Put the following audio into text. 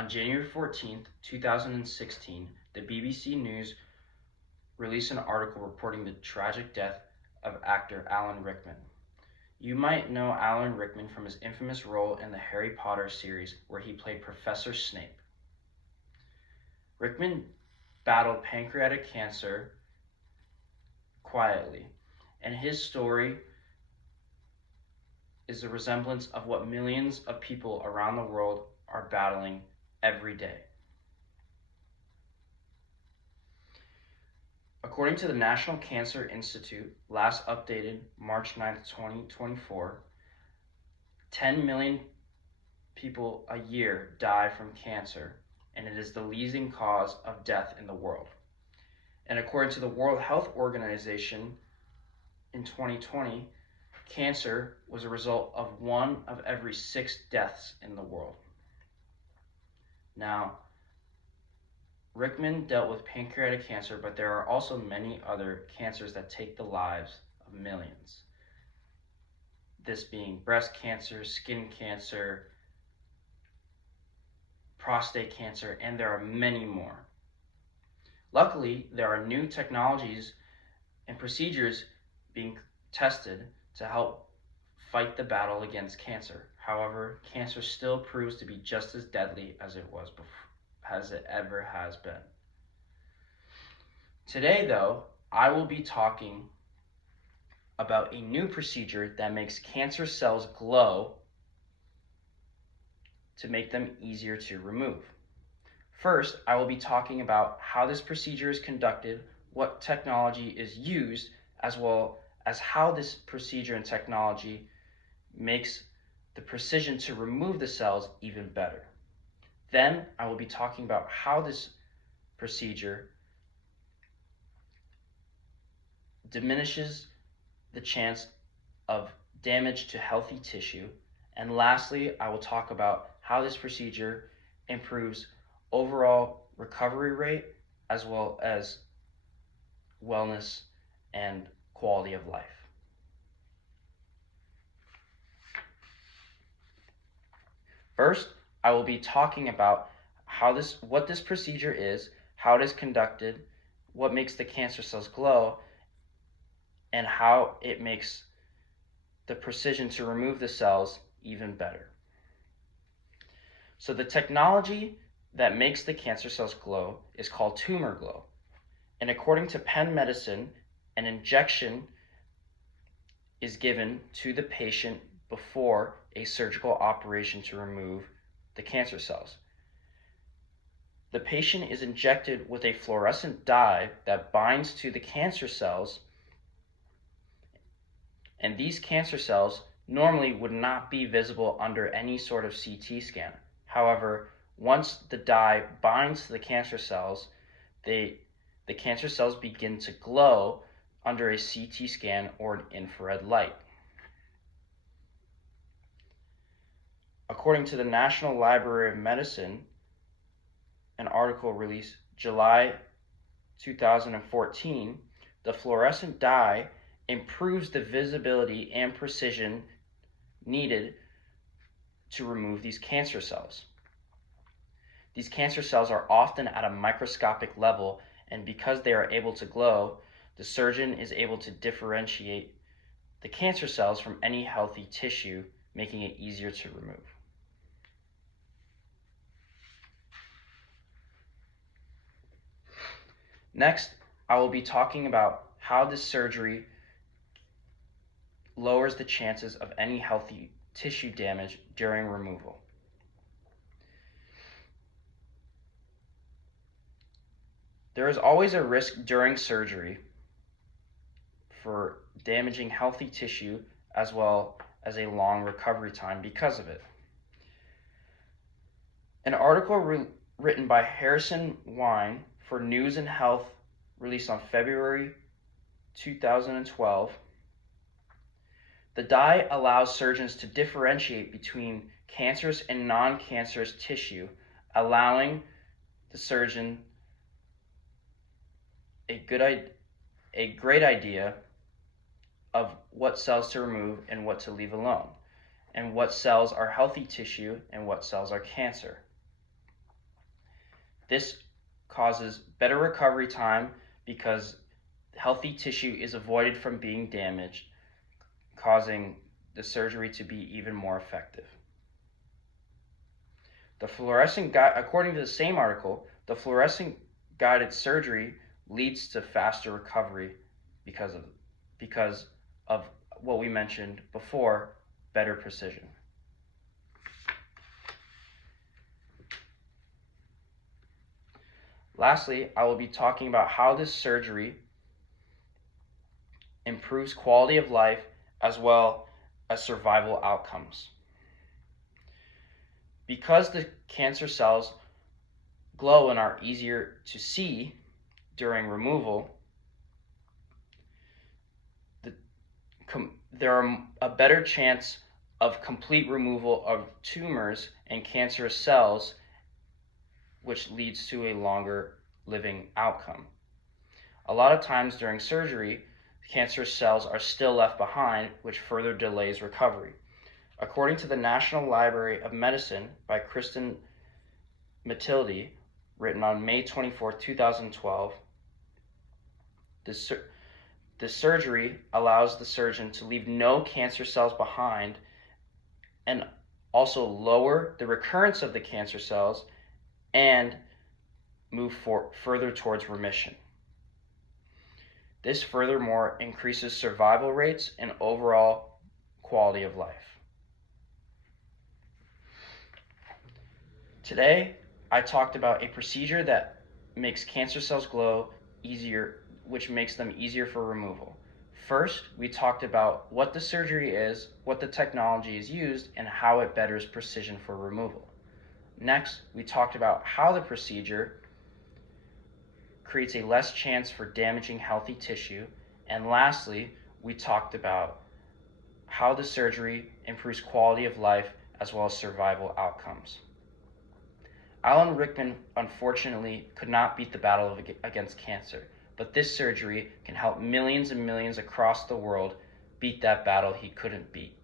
On January 14th, 2016, the BBC News released an article reporting the tragic death of actor Alan Rickman. You might know Alan Rickman from his infamous role in the Harry Potter series where he played Professor Snape. Rickman battled pancreatic cancer quietly, and his story is a resemblance of what millions of people around the world are battling every day. According to the National Cancer Institute, last updated March 9th, 2024, 10 million people a year die from cancer, and it is the leading cause of death in the world. And according to the World Health Organization, in 2020, cancer was a result of 1 of every 6 deaths in the world. Now, Rickman dealt with pancreatic cancer, but there are also many other cancers that take the lives of millions. This being breast cancer, skin cancer, prostate cancer, and there are many more. Luckily, there are new technologies and procedures being tested to help fight the battle against cancer. However, cancer still proves to be just as deadly as it was before, as it ever has been. Today, though, I will be talking about a new procedure that makes cancer cells glow to make them easier to remove. First, I will be talking about how this procedure is conducted, what technology is used, as well as how this procedure and technology makes the precision to remove the cells even better. Then I will be talking about how this procedure diminishes the chance of damage to healthy tissue. And lastly, I will talk about how this procedure improves overall recovery rate as well as wellness and quality of life. First, I will be talking about what this procedure is, how it is conducted, what makes the cancer cells glow, and how it makes the precision to remove the cells even better. So the technology that makes the cancer cells glow is called tumor glow. And according to Penn Medicine, an injection is given to the patient before a surgical operation to remove the cancer cells. The patient is injected with a fluorescent dye that binds to the cancer cells, and these cancer cells normally would not be visible under any sort of CT scan. However, once the dye binds to the cancer cells, the cancer cells begin to glow under a CT scan or an infrared light. According to the National Library of Medicine, an article released July 2014, the fluorescent dye improves the visibility and precision needed to remove these cancer cells. These cancer cells are often at a microscopic level, and because they are able to glow, the surgeon is able to differentiate the cancer cells from any healthy tissue, making it easier to remove. Next, I will be talking about how this surgery lowers the chances of any healthy tissue damage during removal. There is always a risk during surgery for damaging healthy tissue as well as a long recovery time because of it. An article written by Harrison Wine for News and Health, released on February 2012, the dye allows surgeons to differentiate between cancerous and non-cancerous tissue, allowing the surgeon a great idea of what cells to remove and what to leave alone, and what cells are healthy tissue and what cells are cancer. This causes better recovery time because healthy tissue is avoided from being damaged, causing the surgery to be even more effective. According to the same article, the fluorescent guided surgery leads to faster recovery because of what we mentioned before, better precision. Lastly, I will be talking about how this surgery improves quality of life as well as survival outcomes. Because the cancer cells glow and are easier to see during removal, there are a better chance of complete removal of tumors and cancerous cells, which leads to a longer living outcome. A lot of times during surgery, cancerous cells are still left behind, which further delays recovery. According to the National Library of Medicine by Kristen Matilde, written on May 24, 2012, the surgery allows the surgeon to leave no cancer cells behind and also lower the recurrence of the cancer cells and move further towards remission. This furthermore increases survival rates and overall quality of life. Today, I talked about a procedure that makes cancer cells glow easier, which makes them easier for removal. First, we talked about what the surgery is, what the technology is used, and how it betters precision for removal. Next, we talked about how the procedure creates a less chance for damaging healthy tissue. And lastly, we talked about how the surgery improves quality of life as well as survival outcomes. Alan Rickman unfortunately could not beat the battle against cancer, but this surgery can help millions and millions across the world beat that battle he couldn't beat.